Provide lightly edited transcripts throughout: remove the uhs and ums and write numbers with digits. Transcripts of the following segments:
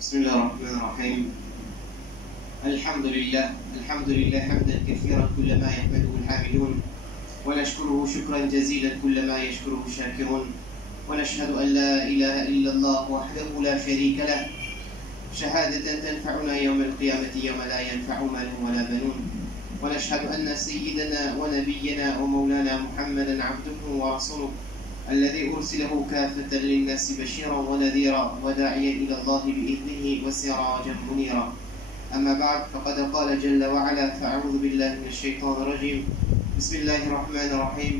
بسم الله الرحمن الرحيم. الحمد لله حمدا كثيرا كلما يحمده الحامدون، ونشكره شكرا جزيلا كلما يشكره الشاكرون، ونشهد أن لا إله إلا الله وحده لا شريك له شهادة تنفعنا يوم القيامة يوم لا ينفع مال ولا بنون، ونشهد أن سيدنا ونبينا ومولانا محمدا عبده ورسوله الذي أرسله كافة للناس بشيرا ونذيرا وداعيا إلى الله بإذنه وسراجا منيرا. أما بعد، فقد قال جل وعلا: فأعوذ بالله من الشيطان الرجيم. بسم الله الرحمن الرحيم.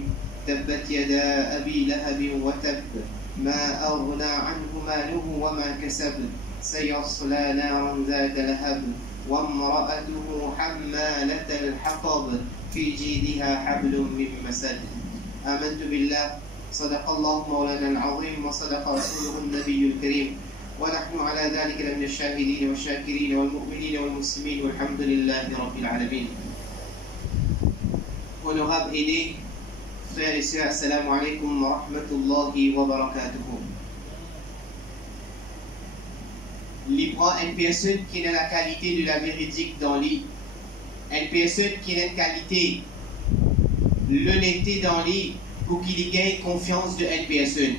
تبت يدا أبي لهب وتب، ما أغنى عنه ماله وما كسب، سيصلى نارا ذات لهب، وامرأته حمالة الحطب، في جيدها حبل من مسد. آمنت بالله، صدق الله مولانا العظيم، وصدق رسوله النبي الكريم، ونحن على ذلك من الشاهدين والشاكرين والمؤمنين والمسلمين، والحمد لله رب العالمين. Honorables aînés, frères et sœurs, assalamu alaikum wa rahmatullahi wa barakatuhu. L'Ibra, une personne qui a la qualité de la véridique dans lui, une personne qui a une qualité, l'honnêteté dans lui, pour qu'il gagne confiance de une personne.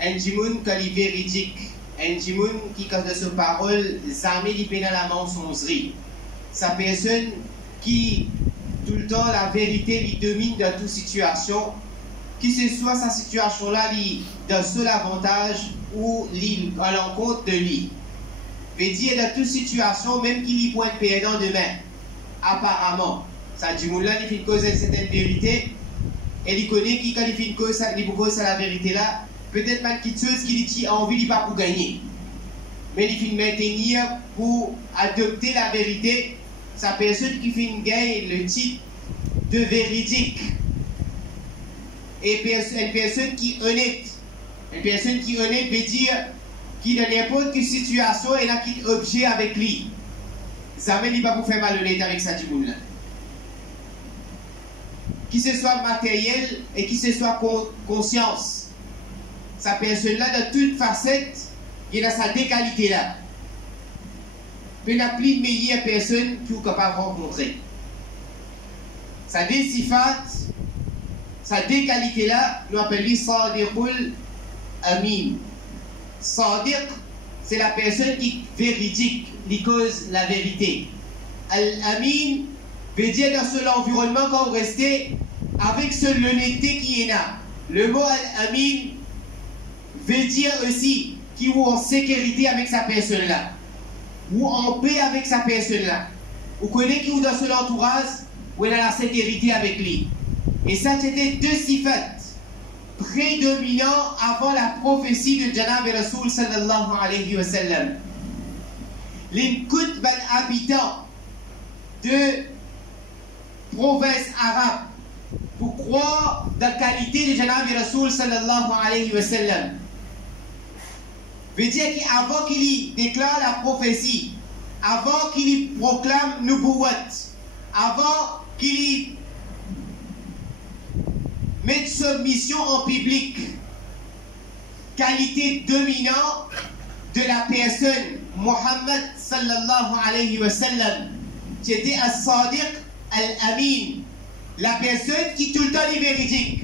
Un djimoun qui est véridique, un djimoun qui, quand de sa parole, jamais il pénal la mensongerie. Sa personne qui, tout le temps, la vérité lui domine dans toute situation, que ce soit sa situation-là, d'un seul avantage ou à l'encontre de lui. Veut dire, dans toute situation, même qu'il y pointe perdant demain, apparemment, ça djimoun-là, il fait une cause d'une certaine vérité. Et il connaît qui, quand il fait une cause, il cause à la vérité là, peut-être pas quelque chose qu'il a envie de pas pour gagner. Mais il fait maintenir pour adopter la vérité. Sa personne qui fait une gagne le titre de véridique. Et une personne qui est honnête. Une personne qui est honnête veut dire qu'il dans n'importe quelle situation, elle a qu'il objet avec lui. Ça veut dire pas pour faire malhonnête avec sa djimoun là. Qui ce soit matériel et qui ce soit conscience. Sa personne-là, de toute facette, il a sa déqualité-là. Il n'y a plus de meilleure personne qui est capable de rencontrer. Sa décifat, sa déqualité-là, nous appelons Sadiqul Amin. Sadiq, c'est la personne qui est véridique, qui cause la vérité. Al-Amin veut dire dans ce environnement quand vous restez avec ce l'honnêteté qui est là. Le mot Al-Amin veut dire aussi qu'il est en sécurité avec sa personne là, ou en paix avec sa personne là. Vous connaissez qui est dans son entourage, où il a la sécurité avec lui. Et ça, c'était deux sifat prédominants avant la prophétie de Janab et Rasoul sallallahu alayhi wa sallam. Les Koutb habitants de province arabe pour croire dans la qualité de Janab et Rasoul sallallahu alayhi wa sallam. Veut dire qu'avant qu'il déclare la prophétie, avant qu'il proclame Nubuwat, avant qu'il mette sa mission en public, qualité dominante de la personne Muhammad sallallahu alayhi wa sallam, c'était As-Sadiq Al-Amin, la personne qui tout le temps est véridique.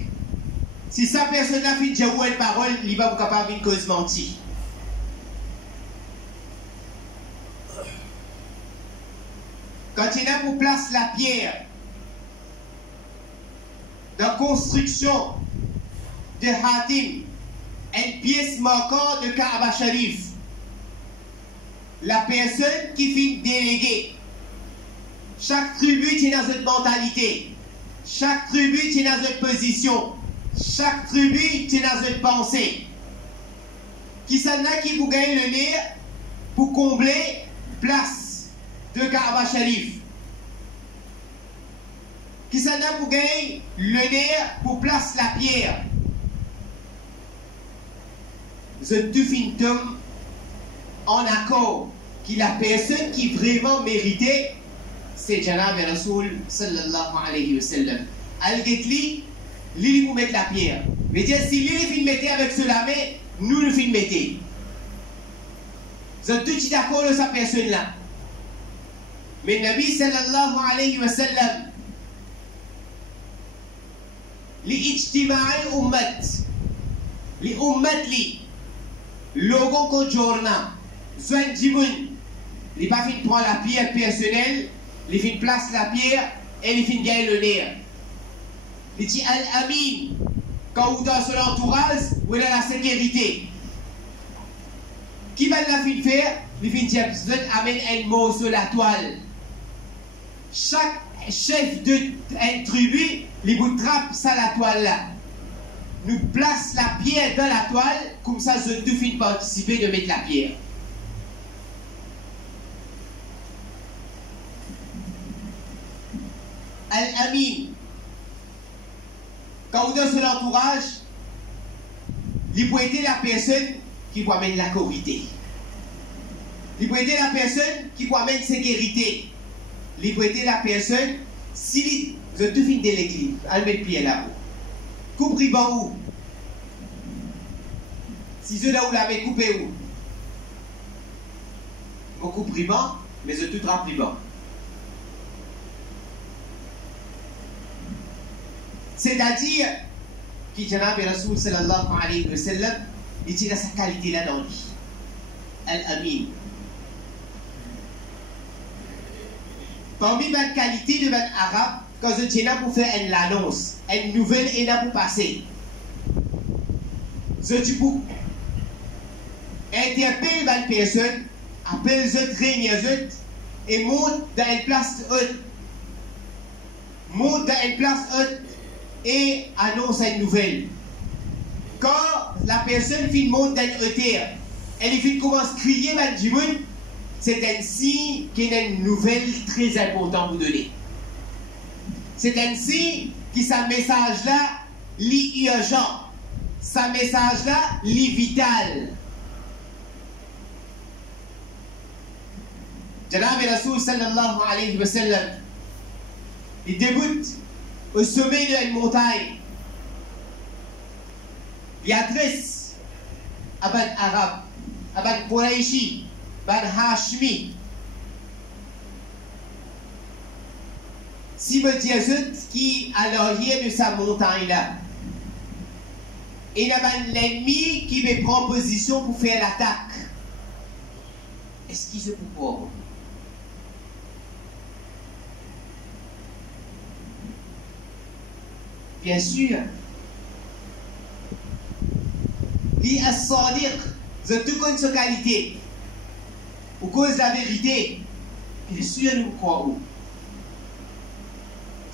Si sa personne a fait déjà une parole, il va vous capable de cause mentie. Quand il a pour place la pierre de construction de Hatim, une pièce manquante de Kaaba Sharif, la personne qui fait déléguer, chaque tribu tient dans une mentalité, chaque tribu tient dans une position, chaque tribu tient dans une pensée. Qui s'en a qui vous gagne le nez pour combler place de Kaaba Sharif. Qui s'en a pour gagner le nerf pour place la pierre. The Tufintum en accord que la personne qui vraiment méritait, c'est Janab et Rasoul sallallahu alayhi wa sallam. Al-Getli, l'île vous met la pierre. Mais dire si l'île est mettez avec cela, mais nous le fin mettez. Vous êtes tous d'accord de sa personne-là. Mais Nabi sallallahu alayhi wa sallam, l'ijtima'i ummat, li ummat li, logo ko jorna, zwan dimoun, li pas fin prendre la pierre personnelle, li fin place la pierre, et li fin gagne le nerf. Il dit al-amin, quand vous dans son entourage, vous avez la sécurité. Qui va la fin faire? Il fin dire, amène un mot sur la toile. Chaque chef d'une tribu, il vous trappe ça la toile là. Nous place la pierre dans la toile, comme ça, je ne fin participer de mettre la pierre. Al-amin. Quand vous dans son entourage, il peut aider la personne qui peut amener la corrité. Il peut aider la personne qui peut amener la sécurité. Il peut aider la personne si vous tout fin de l'église, elle met le pied là-haut. Coupez ban où? Si je là où l'avez coupé où? Vous coupez ban, mais je tout remplis ban. C'est-à-dire, qui Janab Rasoul sallallahu alayhi wa sallam, il tient sa qualité là dans lui. Al-Amin. Parmi les qualités de votre arabe, quand je tiens là pour faire une annonce, une nouvelle est là pour passer. Je dis pour interpeller les personnes, appelle les réunions et monte dans une place haute. Monte dans une place haute et annonce une nouvelle. Quand la personne finit monte dans une hauteur, elle finit commence à crier dans du monde, c'est un signe qu'il y a une nouvelle très importante à vous donner. C'est un signe que ce message-là est urgent. Ce message-là est vital. Janab Rasoul sallallahu alayhi wa sallam, il débute au sommet d'une montagne. Il adresse à Ban Arabe, à Ban Quraishi, Ban Hashmi. Si me disent qui à l'arrière de sa montagne-là, il y a l'ennemi qui veut prendre position pour faire l'attaque. Est-ce qu'il se peut pas? Bien sûr. Li as-sadiq, je te connais sa qualité. Pour cause de la vérité, bien sûr nous croyons.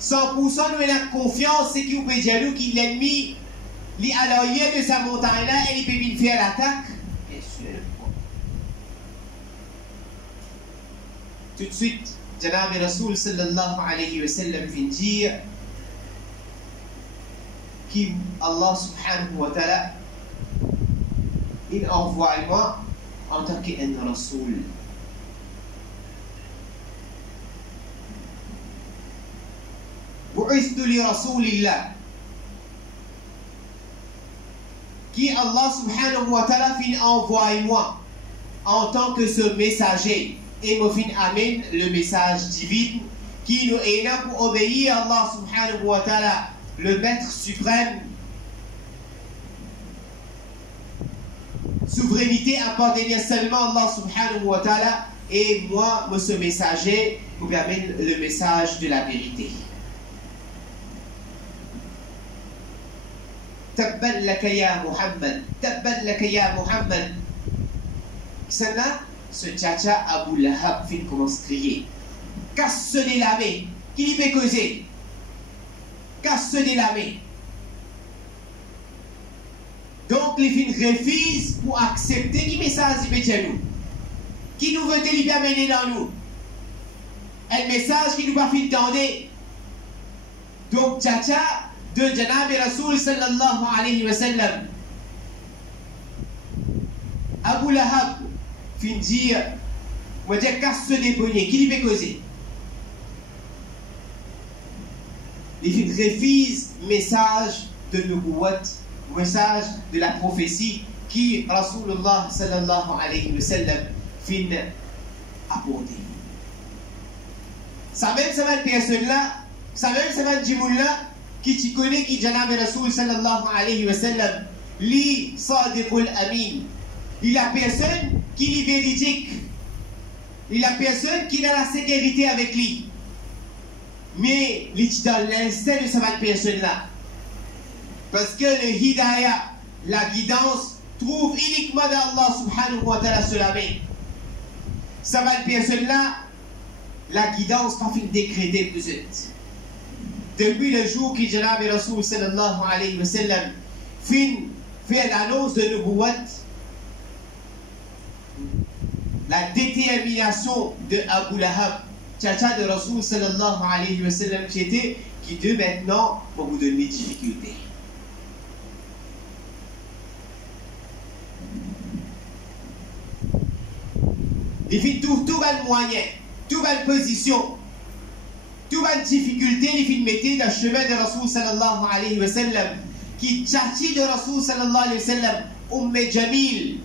100% nous avons confiance, c'est qu'il vous peut dire nous qu'il l'ennemi, li à l'arrière de sa montagne là, et il peut venir faire l'attaque. Bien sûr nous croyons. Tout de suite, Janab Rasoul sallallahu alayhi wa sallam vient dire qui Allah subhanahu wa ta'ala il envoie moi en tant qu'un rasoul. Bu'ithtu li rasoulillah, qui Allah subhanahu wa ta'ala fin envoie moi en tant que ce messager et me fin amène le message divin qui nous est là pour obéir à Allah subhanahu wa ta'ala, le maître suprême. Souveraineté appartenait seulement à Allah subhanahu wa ta'ala, et moi, ce messager, vous permet le message de la vérité. Tabban laka ya Muhammad, tabban laka ya Muhammad. Cela, ce tchacha Abu Lahab fin commence à crier. Casse de la main, qui lui fait causer? Casse de la main. Donc, les filles refusent pour accepter le message de nous. Qui nous veut bien mener dans nous? Un message qui nous va faire entendre. Donc, tchacha de Janab Rasoul sallallahu alayhi wa sallam. Abu Lahab fin dire, moi dire casse des poignets, qui lui fait causer? Les filles refusent le message de Nubuwat, message de la prophétie qui Rasulullah sallallahu alayhi wa sallam fin apporter. Ça même cette personne-là, ça même cette djimoun-là, qui tu connais, qui Janab Rasoul sallallahu alayhi wa sallam, li sadiqul amin. Il a personne qui est véridique. Il a personne qui a la sécurité avec lui. Mais il est dans l'instinct de cette personne-là. Parce que le hidayah, la guidance, trouve uniquement d'Allah subhanahu wa ta'ala sur la main. Cette personne-là, la guidance pas fin décréter plus vite. Depuis le jour qu'il Janab Rasoul sallallahu alayhi wa sallam fait l'annonce de Nubuwat, la détermination de Abu Lahab, tchatcha de Rasoul sallallahu alayhi wa sallam, qui de maintenant va vous donner des difficultés. Il fait tout le moyen, toute la position, toute la difficulté, il fait mettre dans le chemin de Rasoul sallallahu alayhi wa sallam, qui tchatchi de Rasoul sallallahu alayhi wa sallam, Jamil,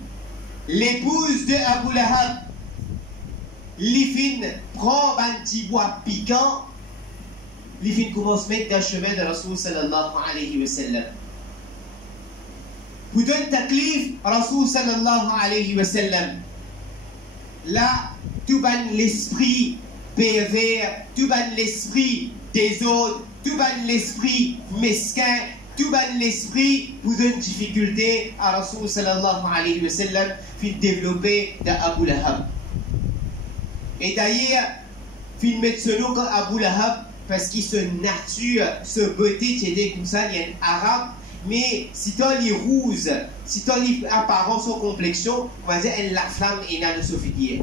l'épouse de Abu Lahab, l'ifin prend un petit bois piquant, l'ifin commence à mettre dans le chemin de Rasoul sallallahu alayhi wa sallam. Pour donner taklif, Rasoul sallallahu alayhi wa sallam, là, tout l'esprit pervers, tout l'esprit des autres, tout l'esprit mesquin, tout l'esprit pour donner difficulté à Rasoul sallallahu alayhi wa sallam, puis développer d'Abu Lahab. Et d'ailleurs, il met ce nom comme Abu Lahab parce qu'il se nature, se beauté, qui était comme ça, il y a un arabe, mais si tu as les rouges, si tu as l'apparence ou complexion, on va dire elle la flamme et n'a le sofidier.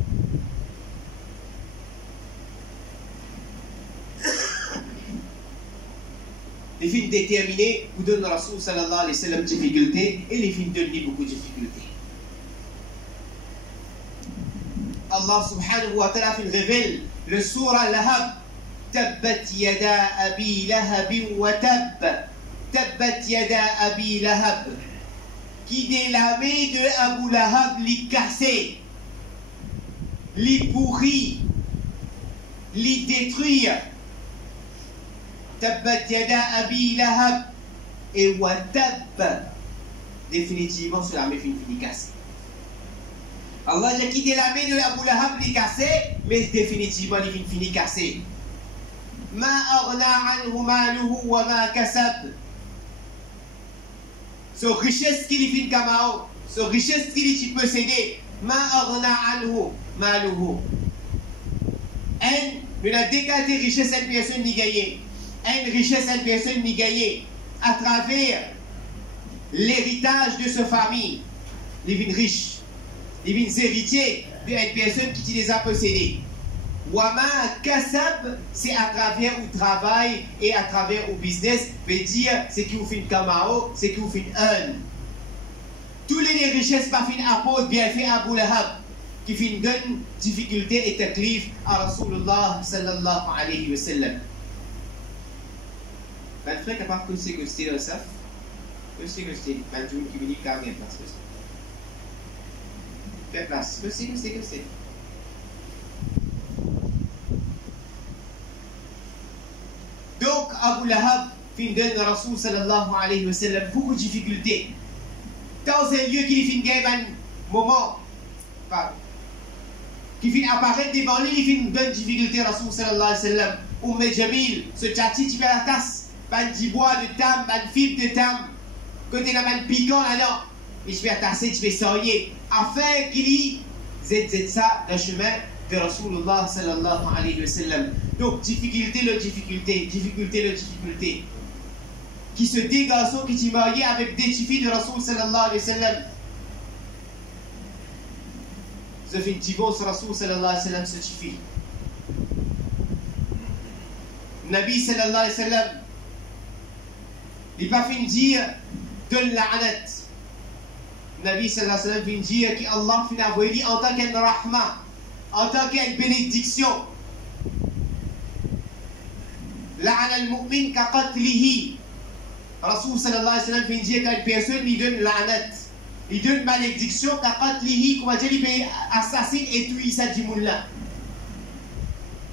Les films déterminés vous donnent Rasoul sallallahu alayhi wa sallam difficultés et les films donnent beaucoup de difficultés. Allah subhanahu wa ta'ala révèle le surah Lahab, Tabbat yada abi lahab wa tab, Tabbat yada abi lahab, qui de la main de Abu Lahab li cassé, li pourri, li détruit. Tabbat yada abi lahab et wa tab, définitivement sur la main fini cassé. Allah a quitté la main de Abu Lahab li cassé, mais définitivement il finit cassé. Ma aghna anhu maluhu wa ma kasab. Sa richesse qu'il finit kamao, sa richesse qu'il possédait, ma aghna anhu maluhu. Une a décalé richesse cette personne n'y gagnait. Une richesse cette personne n'y gagnait à travers l'héritage de sa famille. Il est riche. Il est héritier d'une personne qui les a possédés. Wama kasab, c'est à travers le travail et à travers le business, veut dire c'est qui vous fait une kamao, c'est qui vous fait un. Tous les richesses pas fin apportent bien fait à Abu Lahab, qui fait une bonne difficulté et taklif à Rasulullah sallallahu alayhi wa sallam. Ben frère, capable que c'est que c'était le saf, que c'est que c'était, ben tu qui me dit car bien place. Fais place, que c'est. Donc, Abu Lahab fin donne à Rasoul sallallahu alayhi wa sallam beaucoup de difficultés. Dans un lieu qui fin gagner un moment, qui fin apparaître devant lui, il fin donne difficulté à Rasoul sallallahu alayhi wa sallam. Jamil, ce tchati, tu fais la tasse, ban du bois de tam, ban fibre de tam, côté la ban piquant là-dedans, et je vais tasser, tu fais saigner, afin qu'il y ait ça dans le chemin de Rasulullah sallallahu alayhi wa sallam. Donc, difficulté. Qui se dit garçon qui t'y marié avec des filles de Rasul sallallahu alayhi wa sallam. Ce fait divorce Rasul sallallahu alayhi wa sallam se suffit. Nabi sallallahu alayhi wa sallam, il n'a pas fait dire de l'anat. Nabi sallallahu alayhi wa sallam vient dire qu'Allah finit envoyé en tant qu'un rahma, en tant qu'une bénédiction. La'an al-mu'min kaqatlihi. Rasul sallallahu alayhi wa sallam vient dire qu'une personne lui donne l'anat. il donne une malédiction, quand il peut assassiner et tuer ça du monde là.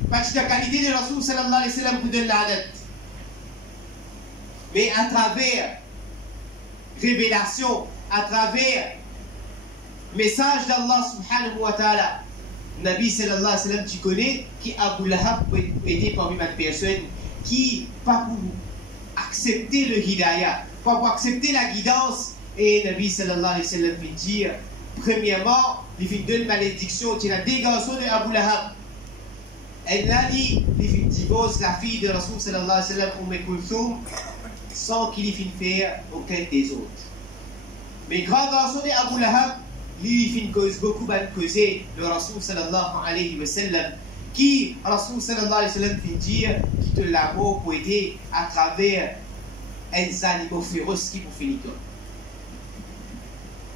Parce que la qualité de Rasoul sallallahu alayhi wa sallam vous donne la dette. Mais à travers révélation, à travers message d'Allah subhanahu wa ta'ala, Nabi sallallahu alayhi wa sallam, tu connais, qui Abu Lahab était parmi ma personne, qui pas pour accepter le hidayah, pas pour accepter la guidance, et Nabi sallallahu alayhi wa sallam fait dire, premièrement, il fait une malédiction, tu as des garçons de Abu Lahab. Elle l'a dit, il fait divorce la fille de Rasoul sallallahu alayhi wa sallam, Kulthum, sans qu'il ait fait faire aucun des autres. Mais grand garçon de Abu Lahab, lui, il fait une cause beaucoup de causer de Rasoul sallallahu alayhi wa sallam, qui Rasoul sallallahu alayhi wa sallam fait dire, qui te l'amour pour aider à travers un animal féroce qui pour finir.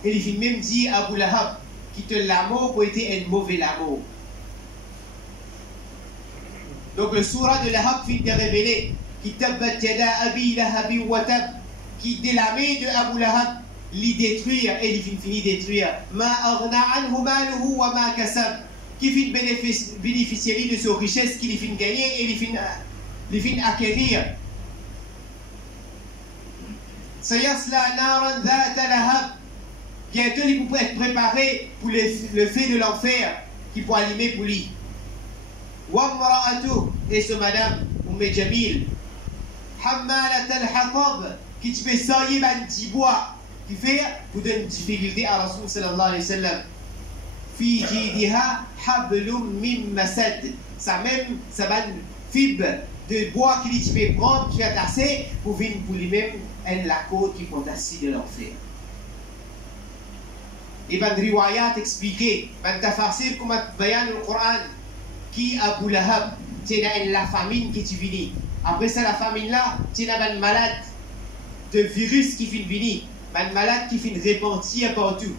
Et il fait même dire à Abu Lahab, qui te l'amour pour aider un mauvais amour. Donc le surah de Lahab finit de révéler qui tabbat yada abi lahabi wa tab, qui dès la main de Abu Lahab l'y détruire et il finit détruire ma aghna anhu maluhu wa ma kasab, qui finit bénéficier de sa richesse qu'il finit gagner et il finit acquérir. Sayasla naran dhata lahab, bientôt il peut être préparé pour le feu de l'enfer qui peut allumer pour lui. Wamra'atu, et ce madame Jamil, Hammalat al-Hatab, qui te fait sailler un petit bois, qui fait pour donner une difficulté à Rasoul sallallahu alayhi wa sallam. Fi jidiha hablum min masad, ça même, ça va une fibre de bois qui te fait prendre, qui fait tasser, pour venir pour lui-même, elle la côte qui font tasser de l'enfer. Et ben riwayat expliqué, ben tafarsir comme bayan le Coran, qui Abu Lahab, c'est la famine qui est venue. Après ça, la famine là, c'est un malade de virus qui finit venir, un malade qui finit répandir partout.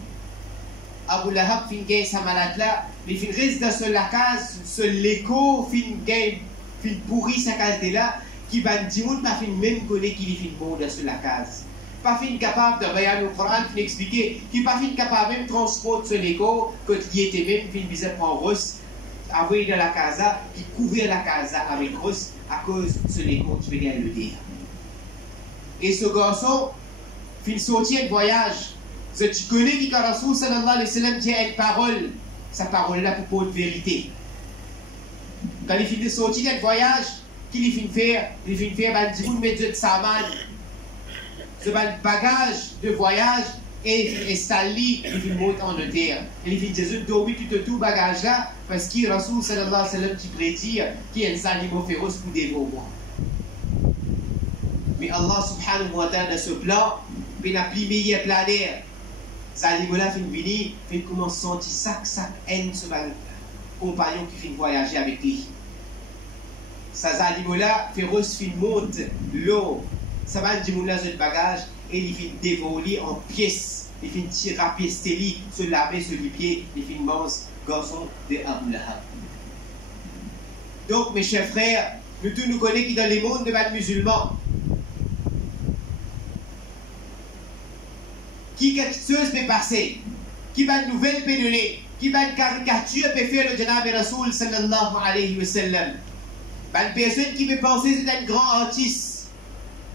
Abu Lahab finit sa malade là, il finit reste dans la case, sur l'écho, finit pourri sa case de là, qui va dire pas finit même connaître qu'il finit bon dans la case. Pas finit capable de regarder le Coran, finit expliquer, qui pas finit capable même transporter sur l'écho, quand il était même finit bizarre en russe. Envoyé dans la casa, qui couvrait la casa avec grosse à cause de l'écho, tu peux bien le dire. Et ce garçon, il sortit un voyage. Tu connais qui, quand Rasoul sallallahu alayhi wa sallam dit une parole, sa parole là pour une vérité. Quand il finit de sortir d'un voyage, qu'il finit faire, il finit faire, il dit, mettre de saman, ce bagage de voyage, et installé, il finit monter en terre. Et il finit Jésus dormir tout bagage là, parce que Rasoul sallallahu alayhi wa sallam qui prédit qu'il y a un animal féroce pour dévorer. Mais Allah subhanahu wa ta'ala dans ce plan, il n'a plus meilleur plan d'air. Ces animaux-là finissent venir, ils commencent à sentir chaque haine sur le compagnon qui finit voyager avec lui. Ces animaux-là féroces finissent monter l'eau. Ça va dire là sur le bagage et il finit dévorer en pièces. Il finit tirer à pièces, se laver sur les pieds, il finit manger garçon de Abu Lahab. Donc mes chers frères, nous tous nous connaissons qui dans les mondes de les musulmans, qui quelque chose peut passer, qui va une nouvelle peut donner, qui va une caricature peut faire le Janab Rasoul sallallahu alayhi wa sallam. Une personne qui peut penser c'est un grand artiste,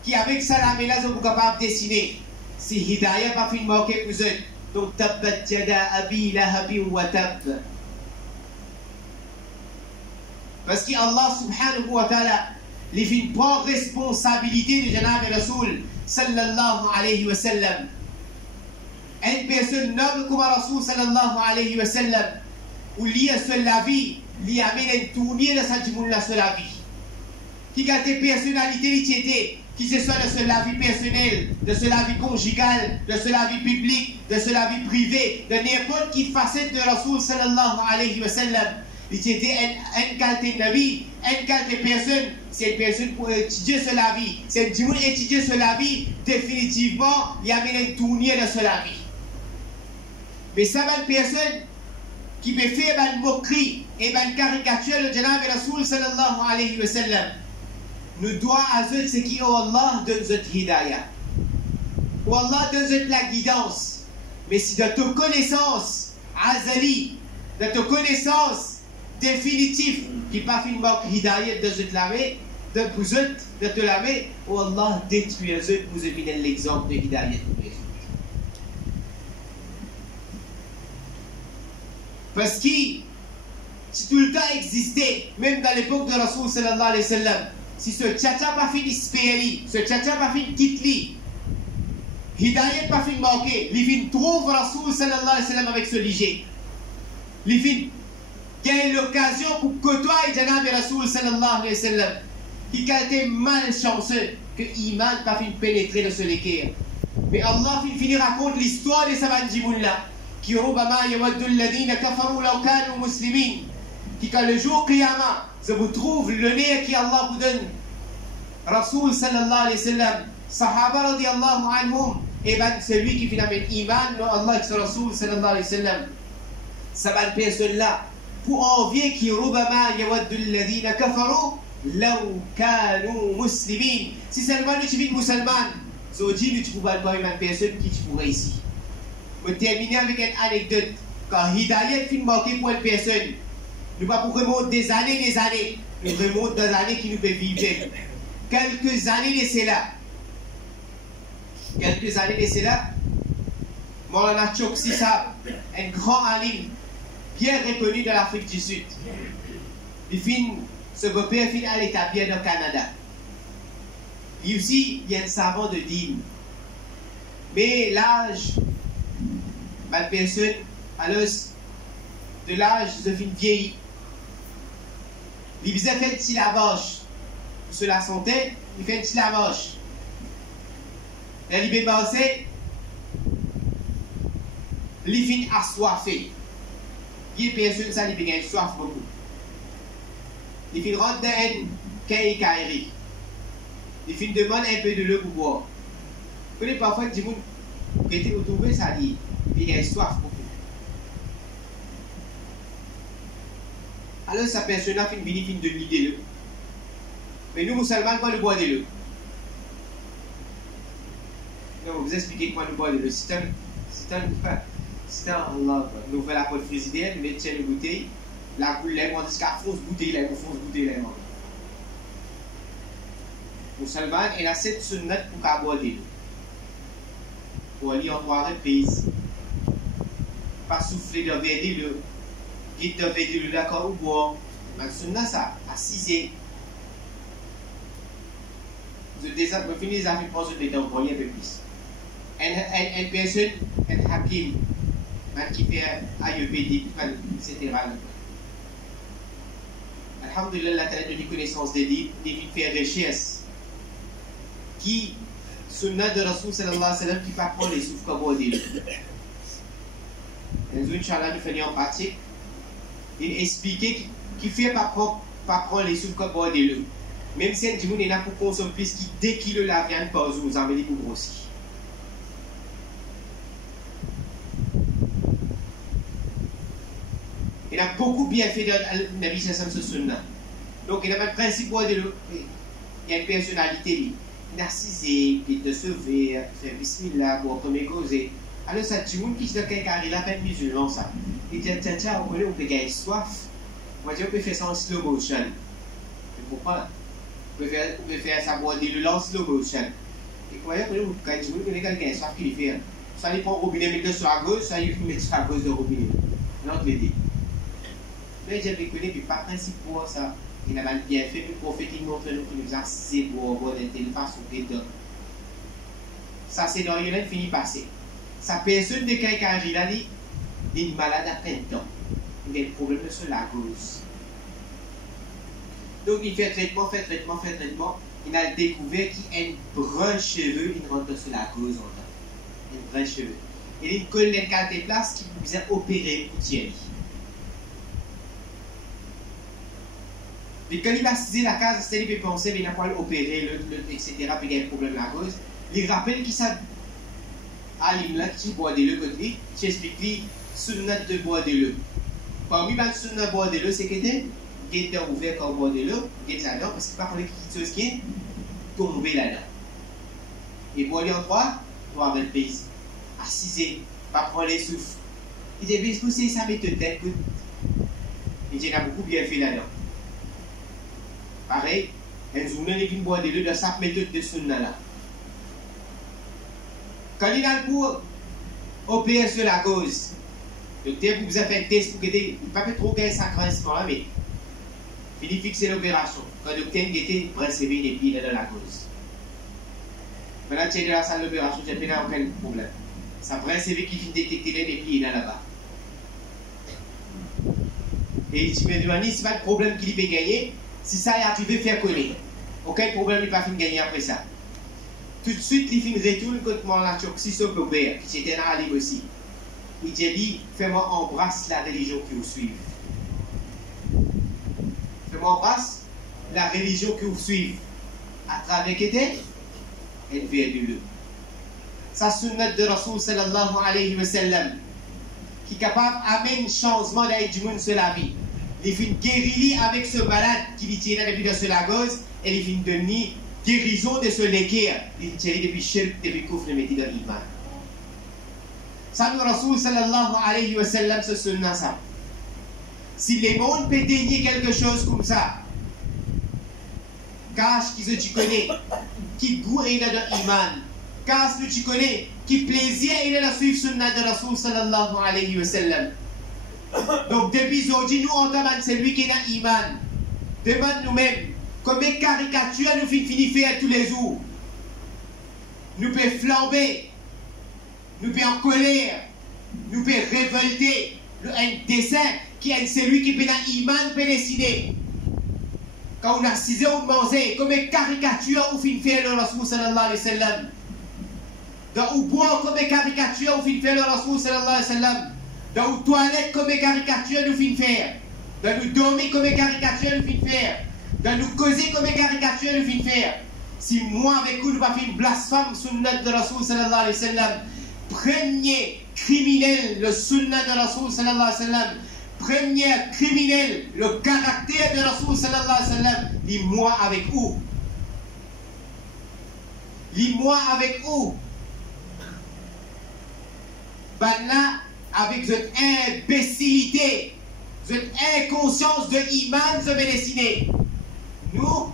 qui avec ça la mélange est capable de dessiner. Si Hidayah pas fait marquer pour eux. Donc tabbat yada abi lahabi wa tab. Parce qu'Allah subhanahu wa ta'ala les fait prendre responsabilité de Janab Rasoul sallallahu alayhi wa sallam. Une personne noble comme Rasoul sallallahu alayhi wa sallam, où il y a seul la vie, il y a amène un tournier de sa djimoula sur la vie. Qui a des personnalités qui étaient, qui ce soit de la vie personnelle, de la vie conjugale, de la vie publique, de la vie privée, de n'importe qui facette de Rasoul sallallahu alayhi wa sallam. Il était une qualité de vie, une qualité de personne, c'est une personne pour étudier sur la vie. C'est une djimoula étudier sur la vie, définitivement, il y a amène un tournier de la vie. Mais ça va une personne qui peut faire une moquerie et une caricature de Janab Rasoul sallallahu alayhi wa sallam. Nous doit à eux ce qui, oh Allah, donne notre hidayah. Oh Allah, donne notre la guidance. Mais si dans ta connaissance azali, dans ta connaissance définitive, qui n'est pas finalement hidayat de te laver, de vous de te laver, oh Allah détruit les autres, vous avez l'exemple de hidayat pour les autres. Parce que si tout le temps existait, même dans l'époque de Rasoul sallallahu alayhi wa sallam, si ce tchatcha pas fini spéali, ce tchatcha pas fini titli, hidayat pas fini manqué, il vient trouve Rasoul sallallahu alayhi wa sallam avec ce liger. Il vient gagner l'occasion pour côtoyer Janab Rasoul sallallahu alayhi wa sallam, qui a été malchanceux que l'iman pas fini pénétrer dans ce l'équerre. Mais Allah finit raconte l'histoire de Sabanjimoula, qui ربما يود الذين كفروا لو كانوا مسلمين, qui quand le jour Qiyamah, je vous trouve le nez qui Allah vous donne, Rasoul sallallahu alayhi wa sallam, Sahaba radiallahu anhum, et ben celui qui finalement iman, Allah et son Rasoul sallallahu alayhi wa sallam, ça va le personne là, pour envier qui ربما يود الذين كفروا لو كانوا مسلمين. Si seulement tu vis musulman, so dis tu pourras pas une personne qui tu pourrais ici. Je vais terminer avec une anecdote. Quand Hidayat finit manquer pour une personne, nous ne pas pour remonter des années, nous remonte des années qui nous fait vivre. Quelques années de cela, Maulana Choksi Sahab, un grand alim, bien reconnu dans l'Afrique du Sud. Ce beau-père finit à l'établir au Canada. Lui aussi, il y a un savant de dîme. Mais l'âge, ma personne, alors, de l'âge de fin vieilli, il faisait un petit lavage sur la santé, il fait un petit lavage. Et il va passer, il finit assoiffé. Il y a personne, ça, il fait soif beaucoup. Il finit rentrer dans une caille. Il finit demander un peu de l'eau pour boire. Vous connaissez parfois que les gens qui étaient autour de ça dit, il y a soif beaucoup. Alors, sa personne a fini de l'idée l'eau. Mais nous, musulmans, quoi nous boire de l'eau? Non, vous expliquez quoi nous boire de l'eau. C'est un Allah. Nous faisons la porte frigidaire, nous mettons une bouteille, la coule l'aime, on dit qu'à fausse bouteille l'aime, l'aime. Musulman, il a 7 sunnates pour boire de l'eau. Pour aller en 3 reprises. Pas souffler de verre de l'eau. Guide de verre de l'eau d'accord ou boire. Mais sunnat ça, à 6 je finis les affaires pour se détendre pour un peu plus. Une personne, un hakim, qui fait ayurvédique, etc. Alhamdulillah, la tête de connaissance des livres, il fait recherche. Qui, sunnah de Rasoul sallallahu alayhi wa sallam, qui ne pas prendre les souffles comme on dit. Et Inch'Allah, nous faisons en pratique. Il expliquait qu'il ne fait pas prendre les souffles comme on dit. Même si un est là pour consommer plus que 2 kilos la viande par jour, vous en avez pour grossir. Il a beaucoup bien fait dans le Nabi Sassam ce sunnah. Donc il a un principe de l'eau. Il y a une personnalité narcissée, qui te sauver, faire bismillah, pour premier causer. Alors ça, tu vois qui se dit qu'il a fait musulman ça. Il dit tiens, on peut gagner soif. On va dire on peut faire ça en slow motion. Tu comprends? On peut faire ça boire de l'eau en slow motion. Et croyez que quand tu vois quelqu'un soif qu'il fait, soit il prend le robinet, met sur la gauche, soit il met sur la gauche de robinet. Non, tu l'aider. Mais j'avais connu, puis par principe pour ça, il a bien fait, le prophète il montre nous qu'il nous a assisé pour avoir de telle façon que ça c'est dans il finit passer. Sa personne de quelqu'un il a dit, il est malade à plein temps. Il a des problèmes sur la gauche. Donc il fait traitement. Il a découvert qu'il y a une brun cheveux, il rentre sur la gauche en temps. Une brun cheveux. Et il colle les 4 places qui vous a opéré pour Thierry. Et quand il va saisir la case, c'est qu'il peut penser, mais il n'a pas opéré, etc. Puis il y a un problème à la cause. Il rappelle qu'il s'est allumé là, qui boit de l'eau côté, qui explique lui, sunnat de boire de l'eau. Parmi les sunnat de boire de l'eau, c'est que il est ouvert quand on boit de l'eau, il est là-dedans, parce qu'il ne peut pas connaître quelque chose qui est tombé là-dedans. Et boire en 3, on va mettre le pays. Assiser, pas prendre les souffles. Il dit, est-ce que c'est sa méthode d'écoute? Il dit, il y a beaucoup bien fait là-dedans. Pareil, un journée qui me boit de l'eau de sa méthode de sunna là. Quand il a le pour opérer sur la cause, le docteur vous a fait un test pour que il ne pas trop gagner ça là, mais il fixer l'opération. Quand le docteur était préservé les pieds dans la cause. Maintenant, tu es dans la salle d'opération, tu n'as aucun problème. Ça préservé qui finit détecter les pieds là-bas. Et tu me demandes si pas de problème qu'il peut gagner, si ça est arrivé, faire coller. Aucun problème, il ne va pas gagner après ça. Tout de suite, il finit retourne contre mon nature, si c'est au père, qui était dans la livre aussi. Il dit, fais-moi embrasse la religion que vous suivez. Fais-moi embrasse la religion que vous suivez. À travers qui était, elle vient de l'eau. Ça, sunnat de Rasul sallallahu alayhi wa sallam, qui est capable d'amener un changement dans du monde sur la vie. Il finit guérir avec ce malade qui lui tient depuis de la gauze, et il finit donner guérison de ce léquer. Il tient depuis shirk, depuis kouf, le métier de l'iman. Ça, le Rasul sallallahu alayhi wa sallam, ce sunnat ça. Si les mondes peut dénier quelque chose comme ça, cache qui tu connais, qui goût est dans l'iman, cache que tu connais, qui plaisir est dans la suivre sunnat de Rasul sallallahu alayhi wa sallam. Donc depuis aujourd'hui, nous entendons celui qui est dans l'iman. Demande nous-mêmes, combien de caricatures nous finissons faire tous les jours? Nous pouvons flamber, nous pouvons en colère, nous pouvons révolter. Un dessin qui est celui qui peut dans l'iman peut décider. Quand on a 6 heures, on mange, combien de caricatures nous finissons faire le Rasul sallallahu alayhi wa sallam? Dans où boire, combien de caricatures nous finissons faire le Rasul sallallahu alayhi wa sallam? Dans où toilette, combien de caricatures nous finissons faire? Dans nous dormir, combien de caricatures nous finissons faire? Dans nous causer, combien de caricatures nous finissons faire? Si moi avec vous, nous pas fait une blasphème sunnat de Rasul sallallahu alayhi wa sallam, premier criminel, le sunnat de Rasul sallallahu alayhi wa sallam, premier criminel, le caractère de Rasul sallallahu alayhi wa sallam, dis-moi avec vous. Dis-moi avec vous. Ben là, avec cette imbécilité, cette inconscience de iman, je vais dessiner. Nous,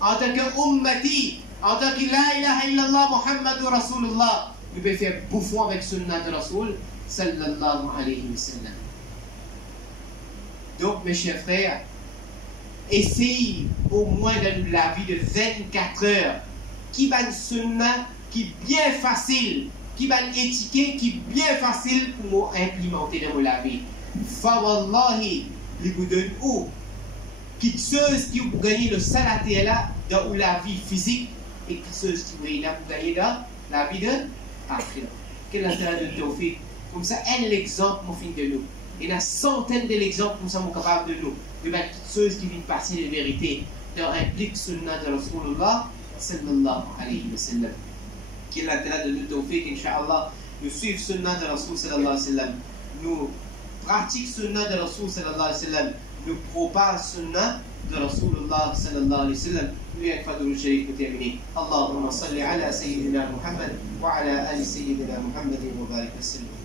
en tant que ummati, en tant que la ilaha illallah Muhammadur Rasulullah, nous pouvons faire bouffon avec sunnat de Rasul sallallahu alayhi wa sallam. Donc, mes chers frères, essayez au moins dans la vie de 24 heures qui va une sunnah qui est bien facile, qui va une étiquette qui est bien facile pour implémenter dans la vie. Fawallahi, il vous donne où? Qui chose qui vous gagnez le salaté là dans la vie physique et qui chose qui vous gagnez là pour gagner dans la vie de akhira. Quel intérêt de tawfiq? Comme ça, un exemple mon fin de nous. Il y a centaines d'exemples comme ça sont capables de nous, de mettre toutes choses qui viennent passer de vérité, de implique sunnah de Rasulullah sallallahu alayhi wa sallam. Quel intérêt de nous tawfiq, Inch'Allah, nous suivons sunnah de Rasul sallallahu alayhi wa sallam, nous pratiquons sunnah de Rasul sallallahu alayhi wa sallam, nous propageons sunnah de Rasulullah sallallahu alayhi wa sallam. Nous y a le sharif pour terminer. Allahumma salli ala Sayyidina Muhammad wa ala ali Sayyidina Muhammad wa barik wa sallam.